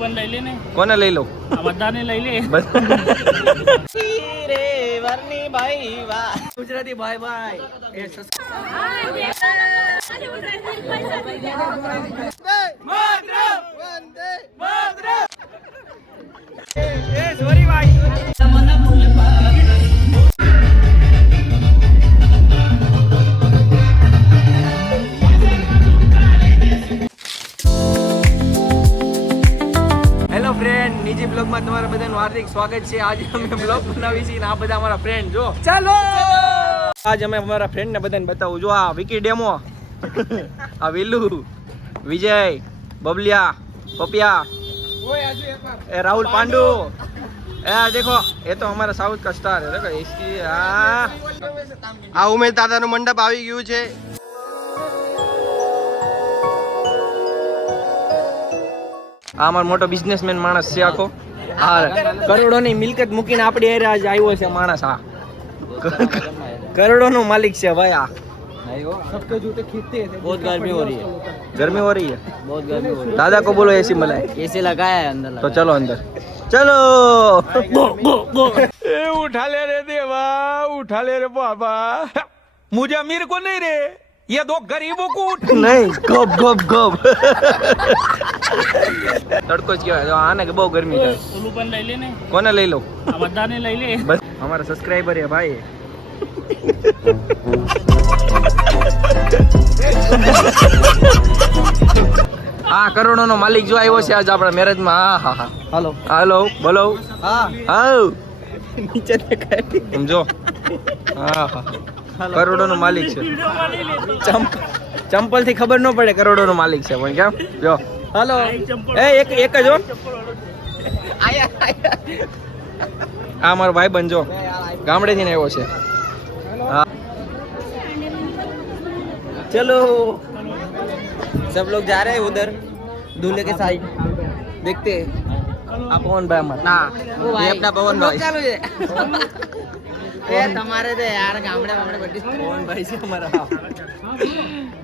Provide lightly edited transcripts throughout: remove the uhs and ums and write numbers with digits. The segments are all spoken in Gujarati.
પણ લઈ લે ને. કોને લઈ લો? આ બધાને લઈ લે. રે વરની ભાઈ વાહ ગુજરાતી ભાઈ ભાઈ સોરી ભાઈ હેલો ફ્રેન્ડ, નિજી બ્લોગમાં તમારા બધાનું હાર્દિક સ્વાગત છે. આજે અમે બ્લોગ બનાવી છીએ ને આ બધા અમારા ફ્રેન્ડ જો ચાલો આજે અમે અમારા ફ્રેન્ડ ને બધાને બતાવું. જો આ વિકી ડેમો, આ વિલુ, વિજય, બબલિયા, પપિયા, એ રાहुल પાંડુ, એ देखो ये तो हमारा साउथ का स्टार है. देखो इसकी આ ઉમેશ દાદાનું મંડપ આવી ગયું છે. આ અમારો મોટો બિઝનેસમેન માણસ છે આખો. આ કરોડોની મિલકત મૂકીને આપણી હારે આજે આવ્યો છે માણસ. આ કરોડોનો માલિક છે ભાઈ. આ सबके जूते खींचते हैं. बहुत गर्मी हो रही है. गर्मी हो रही है. बहुत गर्मी हो रही है. दादा को बोलो एसी मलाए. एसी लगाया है अंदर. तो चलो अंदर चलो. ए उठा ले रे देवा, उठा ले रे बाबा. मुझे अमीर को नहीं रे, ये दो गरीबों को नहीं. गप गप गप. તડકો જ કહેવાય. આને કે બહુ ગરમી થાય. ઓલું પણ લઈ લે ને. કોને લઈ લો? આ બધાને લઈ લે. બસ અમારા સબસ્ક્રાઇબર છે ભાઈ. હા, કરોડો નો માલિક જો આવ્યો છે આજ આપણા મેરેજ માં. હા હા હાલો હાલો બોલો. હા હા નીચે દેખાય સમજો. હા હા કરોડો નો માલિક છે. ચંપલ થી ખબર ન પડે કરોડો નો માલિક છે પણ કેમ જો. હાલો એ એક જ હો. આ મારો ભાઈ બનજો ગામડે થી આવ્યો છે. हाँ चलो सब लोग जा रहे हैं उधर दूल्हे के साइड. देखते हैं. आप पवन भाई हमारा ना ये अपना पवन भाई चालू है. ए तुम्हारे दे यार गामड़े गामड़े बड़ी पवन भाई से हमारा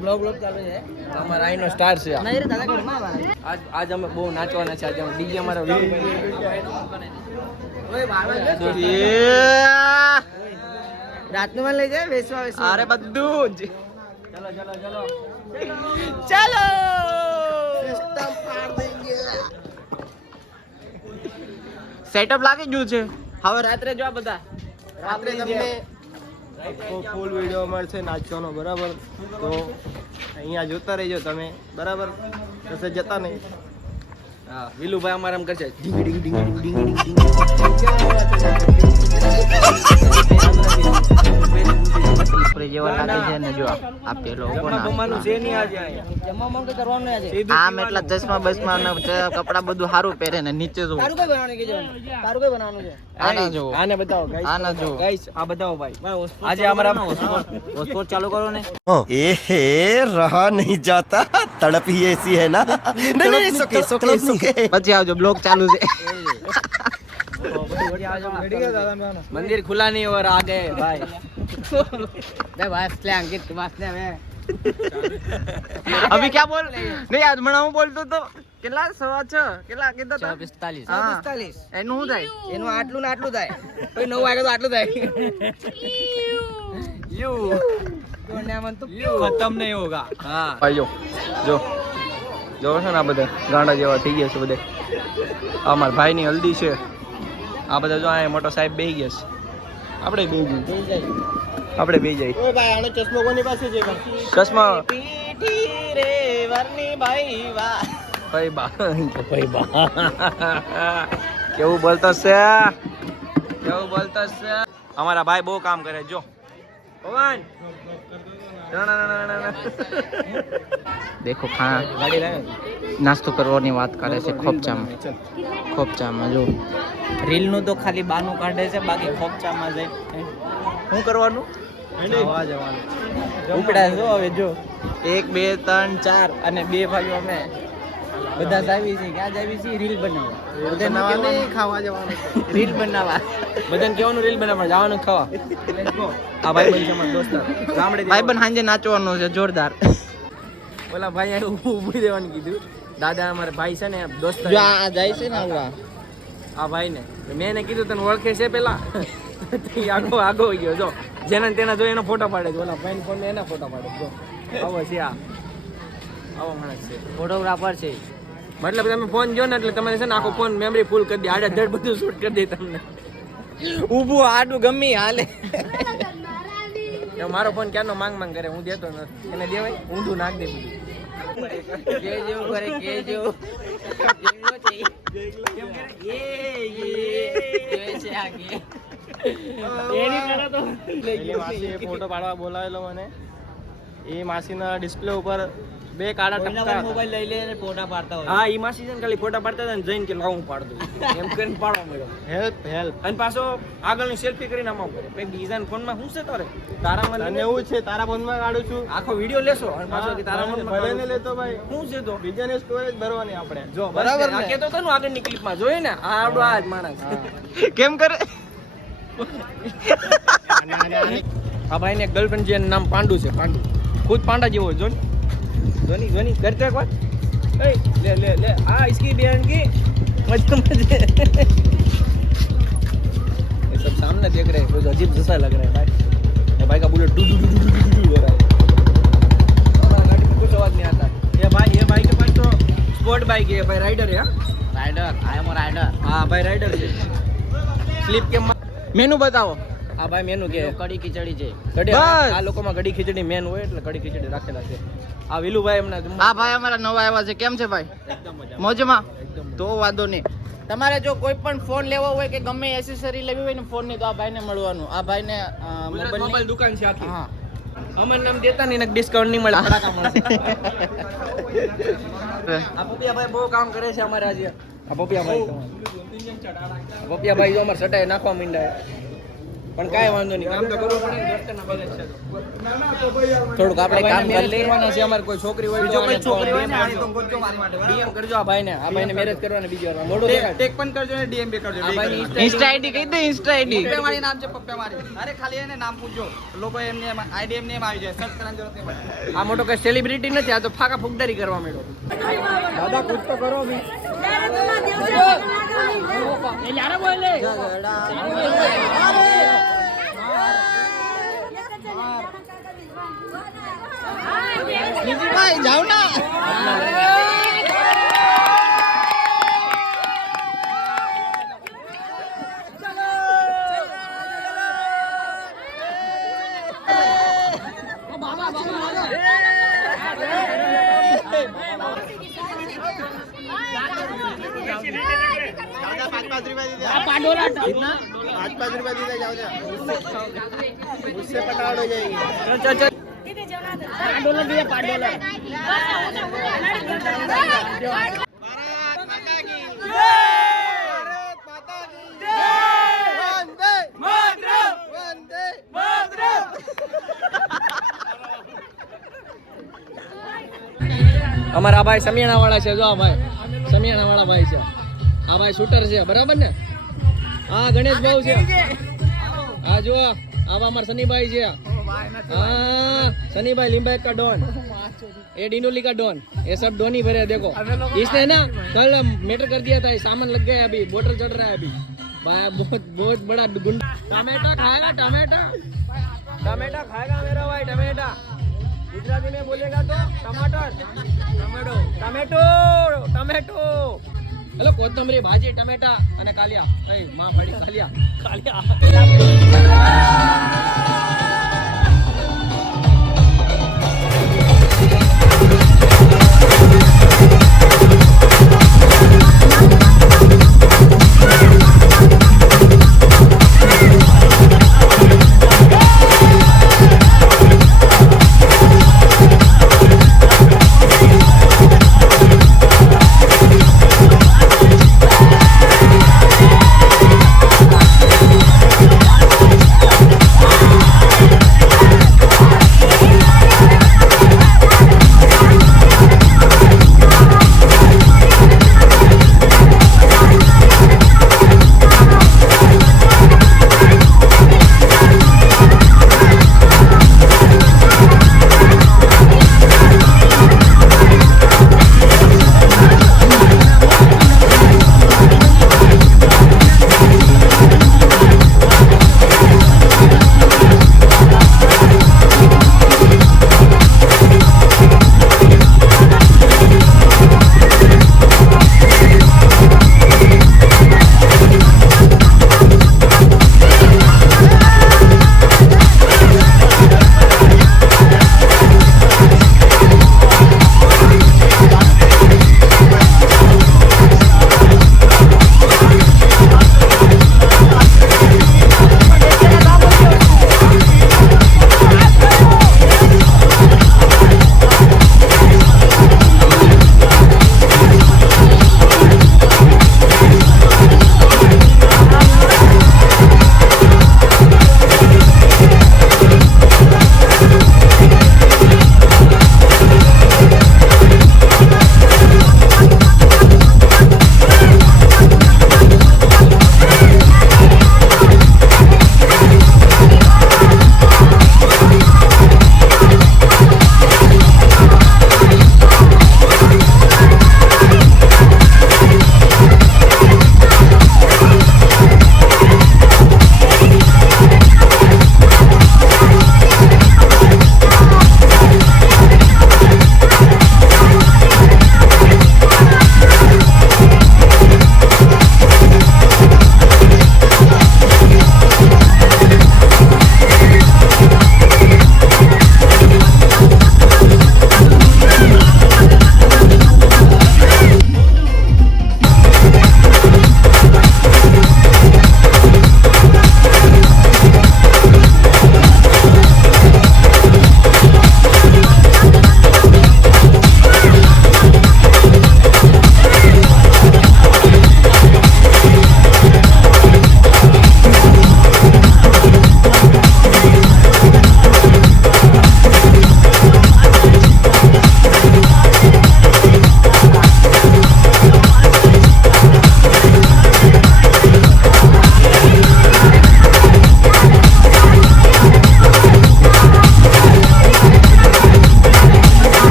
ब्लॉग चालू है. हमारा आईनो स्टार છે. નહીં રે દાદા ઘરમાં આજ આજ અમે બહુ નાચવાના છે. આજે અમે ડીજે અમારો ઓય બાબા रात में ले जाए वेसवा वेसवा. अरे બધું જ. चलो चलो चलो चलो सिस्टम फाड़ देंगे. સેટઅપ લાગી ગયું છે. હવે રાત્રે જો આ બધા રાત્રે તમને ફૂલ વિડિયો મળશે નાચવાનો બરાબર. તો અહીંયા જોતા રહેજો તમે બરાબર. કશે જતા નહીં. હા વિલુભાઈ અમારે એમ કરશે ડીંગ ડીંગ ડીંગ ડીંગ ડીંગ જેવા લાગે છે ને. જો આ પેલો આમ એટલા ચશ્મા બસમાં કપડા બધું સારું પહેરે ને નીચે જો આના જો આને બતાવો ગાઈસ. આના જો ગાઈસ આ બતાવો ભાઈ. આજે અમારા હોસ્પોટ ચાલુ કરો ને. ए रहा नहीं जाता तड़प ही ऐसी है ना. नहीं सुके सुके सुके. પછી આવજો બ્લોગ ચાલુ છે. मंदिर खुला नहीं और आ गए भाई. अभी क्या बोल नहीं आज मनाऊ बोलतो तो કેટલા 6:15 કેટલા કીધા હતા 45 એનું શું થાય? એનું આટલું ને આટલું થાય. પછી 9 વાગે તો આટલું થાય. યુ ખતમ નહીં હોગા. હા ભાઈઓ જો જો છે ને આ બધા ગાંડા જેવા થઈ ગયા છે બધે. અમારા ભાઈની હલ્દી છે. આ બધા જો આ મોટો સાહેબ બેહી ગયા છે. આપણે બેહી જઈએ. આપણે બેહી જઈએ. ઓ ભાઈ આનો ચશ્મો કોની પાસે છે? ચશ્મા પીઠી રે વરની ભાઈ વાહ ભાઈ બા ભાઈ બા કેવું બોલતો છે, કેવું બોલતો છે. અમારા ભાઈ બહુ કામ કરે. જો પવન देखो खाना नास्तो કરવાની વાત કરે છે. ખોપચામાં જો રીલ નું તો ખાલી બાનું કાઢે છે, બાકી ખોપચામાં જાય. શું કરવાનું? ખાવા જવાનું. ઉપડા જો હવે જો 1 2 3 4 અને 2 ભાઈઓ અમે બધા જાવી છે. ક્યાં જાવી છે? રીલ બનાવવા. બધાને કેવું ખાવા જવાનું છે? રીલ બનાવવા. બધાને કેવાનું રીલ બનાવવા જવાનું ખાવા. આ ભાઈ બન છે મારા દોસ્તાર ગામડે. ભાઈ બન સાંજે નાચવાનું છે જોરદાર. ઓલા ભાઈ ઊભી રહેવાનું કીધું. દાદા અમારા ભાઈ છે ને દોસ્ત જો આ જાય છે ને આવડા આ ભાઈ ને મેં એને કીધું તને ઓળખે છે પેલા આગો આગો ગયો જો જેના તેના જો એનો ફોટો પાડે છે ઓલા ભાઈ ફોન એના ફોટો પાડે જો આવો છે આવો માણસ છે ફોટોગ્રાફર છે મતલબ તમે ફોન જો ને એટલે તમારે છે ને આખો ફોન મેમરી ફૂલ કરી દે આડે ધડ બધું શૂટ કરી દે તમને ઊભું આડું ગમી હાલે મારો ફોન ક્યારનો માંગ કરે હું દેતો નથી એને દેવાય ઊંધું નાખ દે બધું કે જેવું કરે કે જેવું ફોટો પાડવા બોલાવેલો મને એ માસીના ડિસ્પ્લે ઉપર બે કાળા ટપકા મોબાઈલ લઈ લે અને ફોટા પાડતા હોય હા ઈ માસી છે ને ખાલી ફોટા પાડતા હતા ને જઈને કે લાવું પાડતું એમ કરીને પાડવા મળ્યો હેલ્પ અને પાછો આગળની સેલ્ફી કરીને આમાં કરે પછી બીજાના ફોનમાં શું છે તારે તારામાં અને એવું છે તારા ફોનમાં કાઢું છું આખો વિડિયો લેશો અને પાછો કે તારા ફોનમાં ભલે ને લેતો ભાઈ શું છે તો બીજાને સ્ટોરેજ ભરવાની આપણે જો બરાબર આ કેતો તો ને આગળની ક્લિપમાં જોઈ ને આ આવડો આ જ માણસ કેમ કરે આ ભાઈને એક ગર્લફ્રેન્ડ છે એનું નામ પાંડુ છે પાંડુ ખુદ પાંડા જેવો જો ને જોની करते एक बार ले ले ले आ इसकी बहन की मजे मजे ये सब सामने देख रहे हैं कुछ अजीब जैसा लग रहा है भाई ये भाई का bullet do do do do do हो रहा है हमारा गाड़ी में कुछ आवाज नहीं आता ये भाई के पास तो स्पोर्ट बाइक है भाई राइडर है રાઈડર આઈ એમ રાઈડર हाँ भाई राइडर है स्लिप के મેનુ બતાવો हाँ भाई मेनू के કડી ખીચડી છે કડી બસ. આ લોકોમાં કડી ખીચડી મેન હોય એટલે કડી ખીચડી રાખેલા છે આ વિલુભાઈ એમના આ ભાઈ અમારા નવા આવ્યા છે કેમ છે ભાઈ એકદમ મજા મોજમાં એકદમ તો વાંધો નહીં તમારે જો કોઈ પણ ફોન લેવો હોય કે ગમે એસેસરી લેવી હોય ને ફોન ની તો આ ભાઈને મળવાનું આ ભાઈને મોબાઈલ દુકાન છે આખી હા અમર નામ દેતા નહીં ને ડિસ્કાઉન્ટ નહીં મળે ફટાકા મળશે આ પપિયા ભાઈ બહુ કામ કરે છે અમારે આજે આ પપિયા ભાઈ જો અમારે સટાઈ નાખવા માંડ્યા પણ કાંઈ વાંધો નહીં કામ તો કરવું પડે ને દોસ્તના બગલ છે થોડુંક આપણે કામ કરી લઈએ કરવાના છે અમારે કોઈ છોકરી હોય બીજો કોઈ તો છોકરી હોય ને DM DM કરજો આ ભાઈને મેરેજ કરવાના બીજી વાર મોઢું દેખાડ ટેક પણ કરજો ને DM બી કરજો આ ભાઈની ઇન્સ્ટા આઈડી કહી દે ઇન્સ્ટા આઈડી મારી નામ છે પપ્પા મારી અરે ખાલી એને નામ પૂછજો લોકો એમને આઈડી એમને આવી જાય સર્ચ કરવાની જરૂરત નહીં પડે આ મોટો કઈ સેલિબ્રિટી નથી આ તો ફાકા ફુગદારી કરવા માંડ્યો દાદા કુછ તો કરો ભી ભાઈ જાવ ના चल चल અમારા ભાઈ સમિયાણા વાળા છે જો આ ભાઈ સમિયાણા વાળા ભાઈ છે આ ભાઈ શૂટર છે બરાબર ને હા ગણેશ ભાऊ છે હા જો આવા અમારા સનીભાઈ છે हाँ सनी भाई लिम्बाइक का डॉन ये डिनोली का डॉन ये सब डॉन ही भरे हैं, देखो इसने ना कल मैटर कर दिया था, ये सामान लग गया अभी बोतल चढ़ रहा है अभी भाई बहुत बहुत बड़ा गुंडा। टमाटा खाएगा टमाटा टमाटा खाएगा मेरा भाई टमाटा गुजराती में बोलेगा तो टमाटर टमेटो टमेटो टमेटो हेलो कोथमरी भाजी टमेटा અને કાલિયા એ માં પડી કાલિયા કાલિયા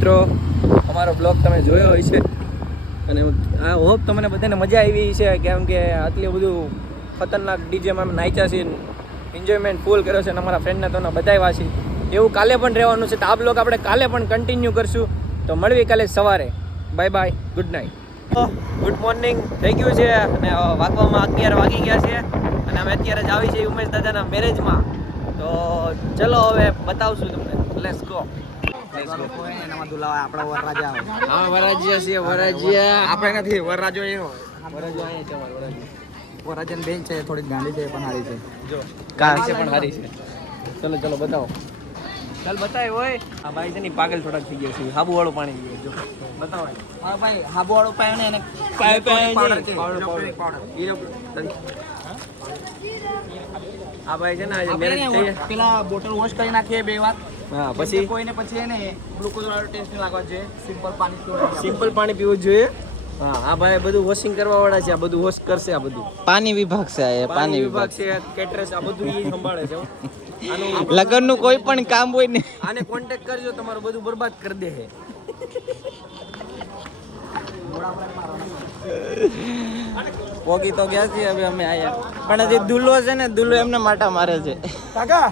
મિત્રો, અમારો બ્લોગ તમે જોયો હોય છે અને આ હોપ તમને બધાને મજા આવી છે, કેમ કે આટલું બધું ખતરનાક ડીજેમાં અમે નાચ્યા છીએ, એન્જોયમેન્ટ ફૂલ કર્યો છે અને અમારા ફ્રેન્ડને તો બધાવ્યા છે. એવું કાલે પણ રહેવાનું છે, તો આ બ્લોગ આપણે કાલે પણ કન્ટિન્યુ કરશું. તો મળવી કાલે સવારે. Bye bye, good night. Good morning થઈ ગયું છે અને વાગવામાં 11 વાગી ગયા છે અને અમે અત્યારે જ આવી છે ઉમેશ દાદાના મેરેજમાં. તો ચલો હવે બતાવશું તમને. Let's go. એનામાં દુલાવા આપણા વરરાજા આવે. હા, વરાજ્યા છે, વરાજ્યા. આપણે નથી વરરાજો એ હોય. વરાજો અહીંયા છે, અમારો વરાજો. વરરાજાની બેન છે, થોડી ગાંડી છે પણ સારી છે. જો કાર છે પણ સારી છે. ચલો ચલો બતાવો. ચાલ બતાય હોય. આ ભાઈ છે ને પાગલ થોડાક થઈ ગયા છે, હાબુ વાળું પાણી પીએ. જો બતાવો. હા ભાઈ હાબુ વાળું પાયો ને એને પાવડર છે. આ ભાઈ છે ને આજે મેરેજ થઈ ગયા. પેલા બોટલ વોશ કરી નાખીએ 2 વાર. હા, પછી કોઈને પછી એને ગ્લુકોઝ વાળો ટેસ્ટ નહીં લાગવા જોઈએ. સિમ્પલ પાણી પીવું. સિમ્પલ પાણી પીવું જ જોઈએ. હા, આ ભાઈ બધું વોશિંગ કરવા વાળા છે, આ બધું વોશ કરશે. આ બધું પાણી વિભાગ છે, આ પાણી વિભાગ છે, કેટરસ, આ બધું ઈ સંભાળે છે. આનું લગ્નનું કોઈ પણ કામ હોય ને આને કોન્ટેક્ટ કરજો, તમારું બધું બરબાદ કરી દે છે. પોગી તો ગયા છીએ હવે અમે આયા, પણ હજી દુલ્લો છે ને, દુલ્લો એમને માટા મારે છે. કાકા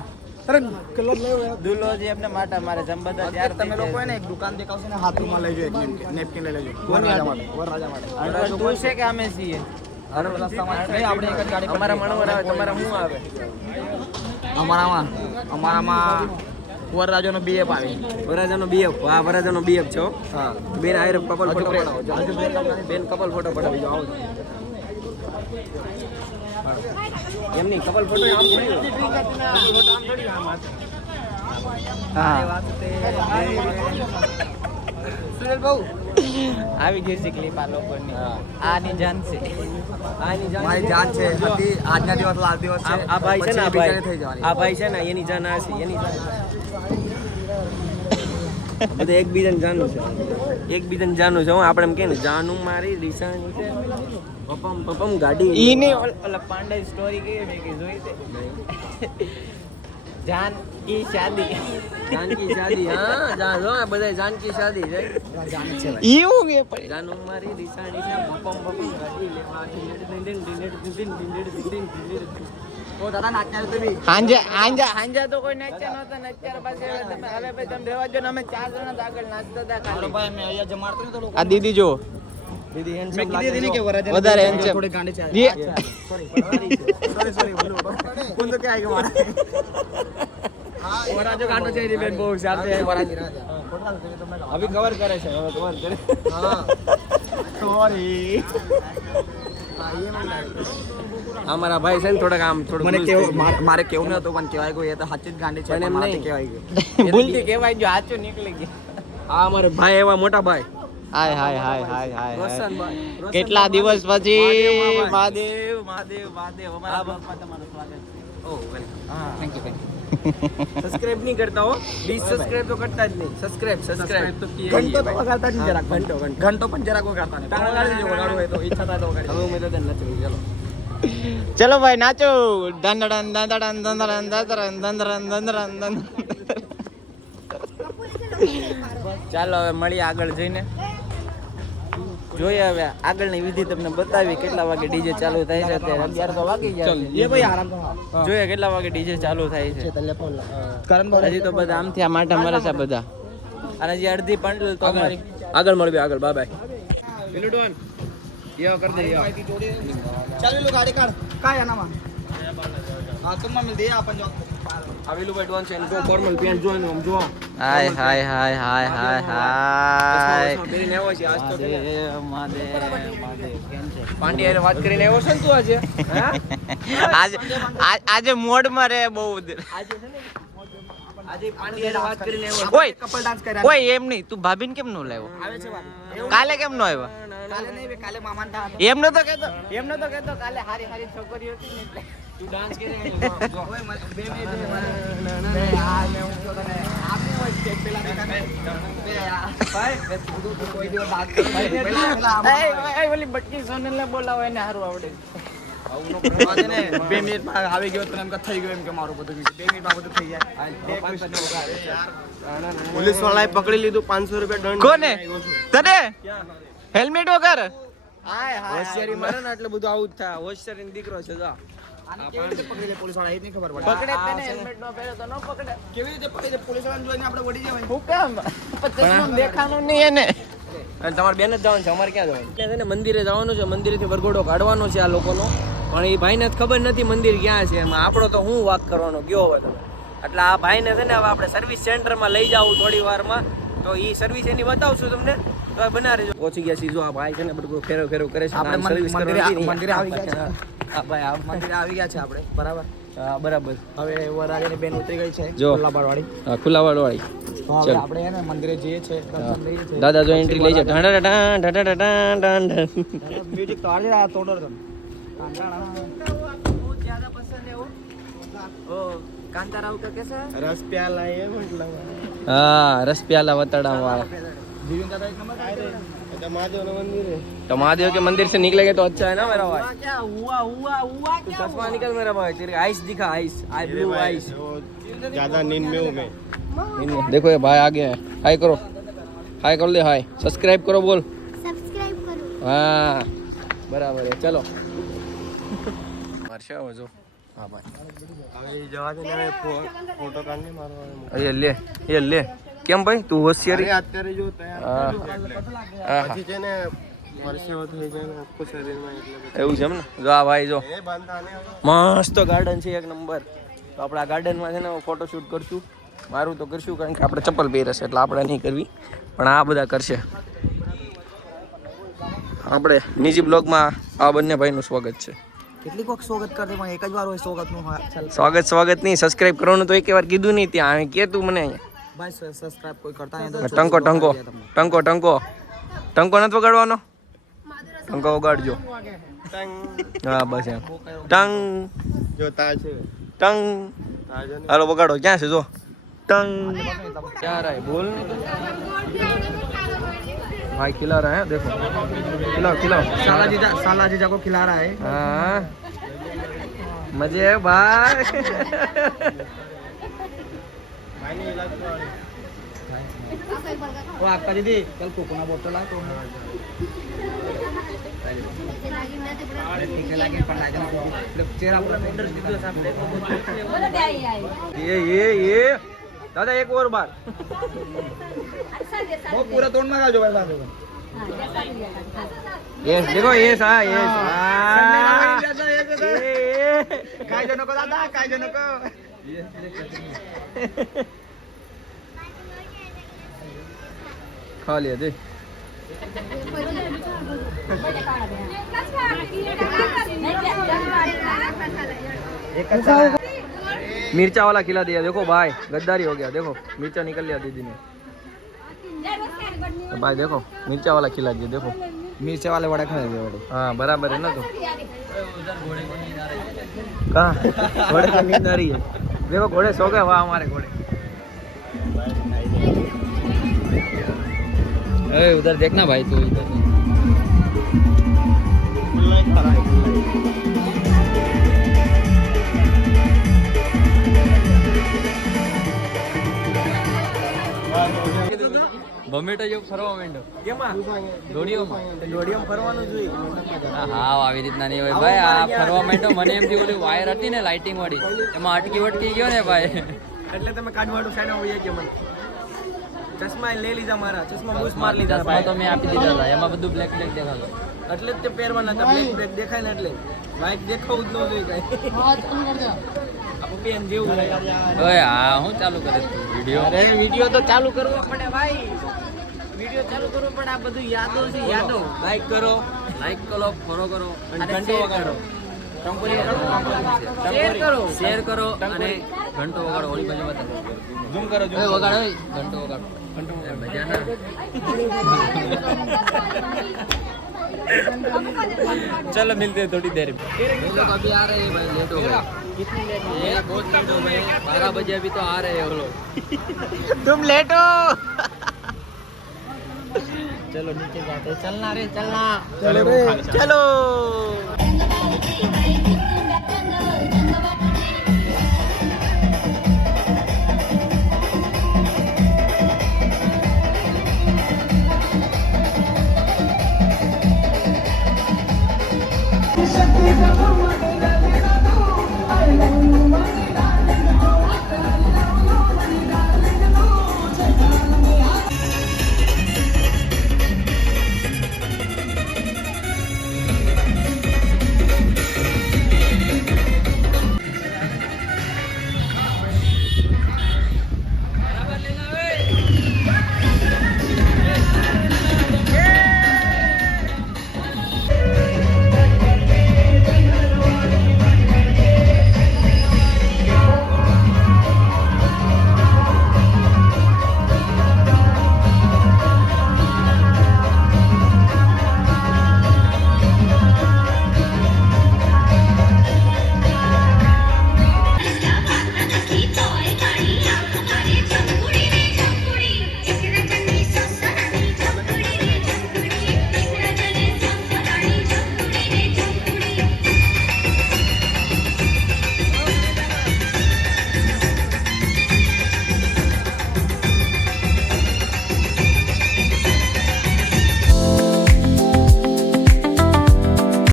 અરે કલર લેવો યાર. દુલ્લો જે એમને માટા મારે છે. અમે બધા ત્યાર તમે લોકો એને એક દુકાન દેખાવશે ને હાથમાં લઈ લેજો, એક નેપકિન લઈ લેજો. વરરાજા માટે. તું છે કે અમે છીએ? અરે રસ્તામાં નહીં, આપણે એક જ ગાડી અમારા મણવર આવે, તમારા શું આવે? અમારામાં વરરાજાનો બીએફ આવે. વરાજાનો બીએફ. હા, વરાજાનો બીએફ છો. હા, બેન આયર કપલ ફોટો પડાવો. બેન કપલ ફોટો પડાવી જાઓ. એમની કપલ ફોટો આમ થોડી. હા, સુરેલ બહુ આવી ગઈ છે ક્લિપ આ લોકોની. આની જાન છે. આની જાન મારી જાન છે હતી. આજના દિવસ લાલ દિવસ છે. આ ભાઈ છે ને, આ પછી બીજાને થઈ ભાઈ જવાની. આ ભાઈ છે ને, એની જાન આ છે, એની જાન. બધું એકબીજાને જાનું છે, એકબીજાને જાનું છે. હું આપણે એમ કે ને, જાનું મારી દિશાની છે, પપમ પપમ ગાડી. ઈ ને ઓલા પાંડા સ્ટોરી કેવી મેં કે જોઈ તે જાન કી શાદી. જાનકી શાદી. હા, જાન જો આ બધા જાનકી શાદી છે. ઈ હું કે પડી જાનું મારી દિશાની છે, પપમ પપમ ગાડી લેવા. ઓ દાદા નાચ્યા તો બી હાંજા તો કોઈ નાચ્યા નહોતા. નાચ્યા પછી તમે હવે ભાઈ તમે રહેવા દો ને, અમે 4 જણા જ આગળ નાચતા હતા ખાલી. ભાઈ મેં અહીંયા જમાડતો ને તો લોકો આ દીદી જો દીદી મેં handsome કીધી હતી ને કે લાગે વરરાજા વધારે handsome. થોડી ગાંડી છે. જી. સોરી બોલો કોણ તો કે આઈ ગયો વરાજો કાંટો છે એની બેન બહુ સાથે અભી કવર કરે છે, હવે કવર કરે. સોરી અમારા ભાઈ છે ને થોડાક આમ થોડું મને કેવું મારે કેવું નતું પણ કહેવાય ગયું એ તો સાચી જ ગાંડી છે પણ એમ પણ નહીં. કહેવાય ગયું. ભૂલથી કહેવાય જો આચું નીકળી ગયું. આ અમારે ભાઈ એવા મોટા ભાઈ હાય હાય હાય હાય હાય રોશનભાઈ. કેટલા દિવસ પછી મહાદેવ, મહાદેવ મહાદેવ મહાદેવ અમારા બ્લોગમાં તમારું સ્વાગત છે. Oh, welcome. હા થેન્ક યુ સબસ્ક્રાઇબ નહીં કરતા હો, પ્લીઝ સબસ્ક્રાઇબ તો કરતા જ નહીં. સબસ્ક્રાઇબ ઘંટો તો વગાડતા જ નહીં જરાક. ઘંટો ઘંટો પણ જરાક વગાડતા નહીં. પણ વગાડી દેજો, વગાડવું હોય તો ઈચ્છા થાય તો વગાડી હવે હું મેં તો નથી. ચલો ચલો ભાઈ નાચો. દંદડન દંદડન દંદડન દંદડન દંદડન દંદડન દંદડન. ચાલો હવે મળીએ આગળ જઈને. જોઈએ હવે આગળની વિધિ તમને બતાવી. કેટલા વાગે ડીજે ચાલુ થાય છે? અત્યારે 11 તો વાગી ગયા છે. એ ભાઈ આરામ કરો. જોઈએ કેટલા વાગે ડીજે ચાલુ થાય છે. કરણ ભાઈ હજી તો બધા આમથી આ માટા મરે છે બધા. અને હજી અડધી પંડલ તો અમારી આગળ મળવી, આગળ. Bye bye. પેલું ડોન યો કર દે યો. ચાલ લો ગાડી કાઢ. काय આનામાં? હા તુમ્માં મિલ દે આપન જો. આવેલું ભાઈ ડોન છે ને, જો ફોર્મલ પેન્ટ જો એનું આમ જો. હાય હાય હાય હાય હાય હાય. પહેરીને આવ્યો છે આજ તો. મહાદેવ મહાદેવ કેમ છે? પાંડ્યા હારે વાત કરીને આવ્યો છે ને તું આજે? હા? આજે મોડમાં રે બહુ. આજે છે ને આજે પાંડ્યા હારે વાત કરીને આવ્યો. ઓય કપલ ડાન્સ કર્યા. ઓય એમ નહીં, તું ભાભીને કેમ નો લાવ્યો? આવે છે વાત. કાલે કેમ નો આવ્યો? કાલે નહીં કાલે મામાન તા હતો. એમ નતો કેતો કાલે હારી હારી છોકરીઓ હતી ને એટલે. તું ડાન્સ કરીને જો. ઓય મને બે બે આ મે હું તો તને આપી હોય સ્ટેજ પેલા દેખાને બે આ ભાઈ તું કોઈ દિવસ વાત કરી પેલા ઓલી બટકી સોનલને બોલાવો, એને હારું આવડે. 2 મિનિટ આવી ગયો તો એમ કે થઈ ગયું એમ કે મારું બધું 2 મિનિટમાં બધું થઈ જાય. पुलिस वाला पकड़ी ली तो 500 रुपया दंड. કોને તને હેલ્મેટ વગર હોશિયારી મારે ને એટલે બધું આવું જ થાય. હોશિયારી દીકરો છે જો. કેવી રીતે પકડી લે પોલીસ વાળા એ જ નહીં ખબર પડે. પકડે તને હેલ્મેટ નો પહેર્યો તો ન પકડે. કેવી રીતે પકડી લે પોલીસ વાળાને જોઈને આપણે વળી જવાય. હું કેમ પછી દેખાનું નહીં એને. અને તમારે બેન જ જવાનું છે, અમારે ક્યાં જવાનું? એટલે છે ને મંદિરે જવાનું છે, મંદિરેથી વરઘોડો કાઢવાનો છે આ લોકોનો. પણ એ ભાઈને જ ખબર નથી મંદિર ક્યાં છે. એમાં આપણો તો હું વાક કરવાનો કયો હોય તમે. એટલે આ ભાઈને છે ને હવે આપણે સર્વિસ સેન્ટરમાં લઈ જાવું થોડી વારમાં. તો એ સર્વિસ એની બતાવશું તમને. તો બના રહેજો. પહોંચી ગયા છીએ. જો આ ભાઈ છે ને બધું ફેરવ કરે છે. આપણે સર્વિસ મંદિરે કરવાની મંદિરે આવી ગયા છે. હા ભાઈ આ મંદિરે આવી ગયા છે આપણે બરાબર. હા બરાબર. હવે વરરાજાની બેન ઉતરી ગઈ છે જો. ખુલ્લાબારવાળી. હા ખુલ્લાવાડ વાળી. તો હવે આપણે હે ને મંદિરે જઈએ છે દર્શન લઈએ છે. દાદા જો એન્ટ્રી લઈ જાય. મ્યુઝિક તો આલી રહ્યા તોડર તમે. ज्यादा पसंद है वो ओ कांताराव का कैसा है? रस प्याला है मतलब. હા રસ પ્યાલા વતાડા વાળા. જીવન દાદા એક નંબર अच्छा महादेव का मंदिर है. तो महादेव के मंदिर से निकलेंगे तो अच्छा है ना मेरा भाई. क्या हुआ तू चश्मा निकल मेरा भाई. तेरे आइस दिखा आइस. आई ब्लू आइस. ज्यादा नींद में हूँ मैं. देखो ये भाई आगे है. हाय करो. हाय कर दे हाय. सब्सक्राइब करो बोल. सब्सक्राइब करो. हाँ बराबर है चलो. वर्षा हो जो. हाँ भाई. अरे जवा दे ने फोटो काढने मारवा. ये ले કેમ ભાઈ તું હોશિયારી. अरे અત્યારે જો તૈયાર હા પછી છે ને વર્ષો થઈ જાય ને આખું શરીરમાં એટલે એવું છે એમ ને. જો આ ભાઈ જો એ બાંધતા ને મસ્ત ગાર્ડન છે એક નંબર. તો આપણે આ ગાર્ડનમાં છે ને ફોટો શૂટ કરશું. મારું તો કરશું કારણ કે આપણે ચપ્પલ પહેરશે એટલે આપણે નહીં કરવી પણ આ બધા કરશે. આપણે નિજી બ્લોગમાં આ બંને ભાઈનું સ્વાગત છે. કેટલીક વખત સ્વાગત કરते પણ એક જ વાર હોય સ્વાગતનું. હા ચાલ સ્વાગત નહીં સબસ્ક્રાઇબ કરવાનું તો એક વાર કીધું નહીં ત્યાં કે તું મને અહીંયા ભાઈ સબસ્ક્રાઇબ કોઈ કરતા નહીં તો ટંકો નથી વગાડવાનો. ટંકો વગાડજો. હા બસ એમ ટંગ જો તા છે ટંગ. તા છે ને હાલો વગાડો ક્યાં છે જો ટંગ. क्या रहा है बोल भाई खिला रहा है देखो. खिलाओ साला जीजा को खिला रहा है. हाँ मजे है भाई. वो आपका दीदी कल कोकोना बोतल आ तो चेहरा पूरा एड्रेस दीदी सामने ये दादा एक और बार. वो पूरा तोड़ मारा जो भाई ये देखो ये सा काय जो नको दादा काय जो नको. खा लिया दे. मिर्चा वाला खिला दिया देखो भाई. गद्दारी हो गया देखो. मिर्चा निकल लिया दीदी ने. तो भाई देखो मिर्चा वाला खिला दिया देखो. मिर्चे वाले वड़े खाए वड़े. हाँ बराबर है ना. तो कहाँ घोड़े की नींद आ रही है. देखो घोड़े सो गए. वाह हमारे घोड़े. अरे उधर देखना भाई तू इधर. બમેટો જેવું ફરવા માંડ્યો કેમાં દોડીઓમાં દોડીઓમાં ફરવાનું જોઈએ. હા આવી રીતના નહીં હોય ભાઈ આ ફરવા માંડ્યો મને એમથી ઓલી વાયર હતી ને લાઇટિંગ વાળી એમાં અટકી વટકી ગયો ને ભાઈ એટલે તમે કાઢવાડું સાઈડ હોઈએ કે મને ચશ્મા લઈ લીધા મારા. ચશ્મા બૂસ માર લીધા ચશ્મા તો મેં આપી દીધા હતા એમાં બધું બ્લેક બ્લેક દેખાતું એટલે જ તે પહેરવાના હતા. બ્લેક બ્લેક દેખાય ને એટલે વાઈટ દેખાવું જ ન જોઈએ કાંઈ. આ પપ્પી એમ જેવું ઓય હા હું ચાલુ કરે વિડીયો અરે વિડિયો તો ચાલુ કરવો પડે ભાઈ. વિડિયો ચાલુ કરવો પડે. આ બધું યાદો છે યાદો. લાઈક કરો લાઈક કરો ફોલો કરો અને અને ઘંટો શેર વગાડો. કરો શેર કરો અને ઘંટો વગાડો ઓલી બાજુ બતાવો ઝૂમ કરો ઓય વગાડો ઓય ઘંટો વગાડો મજા ના चलो मिलते हैं थोड़ी देर में. ये लोग अभी आ रहे हैं भाई लेट हो गए ये बहुत लेट हो गए 12 बजे अभी तो आ रहे हैं वो लोग तुम लेट हो. चलो नीचे जाते. चलना रे चलना. चलो रे चलो.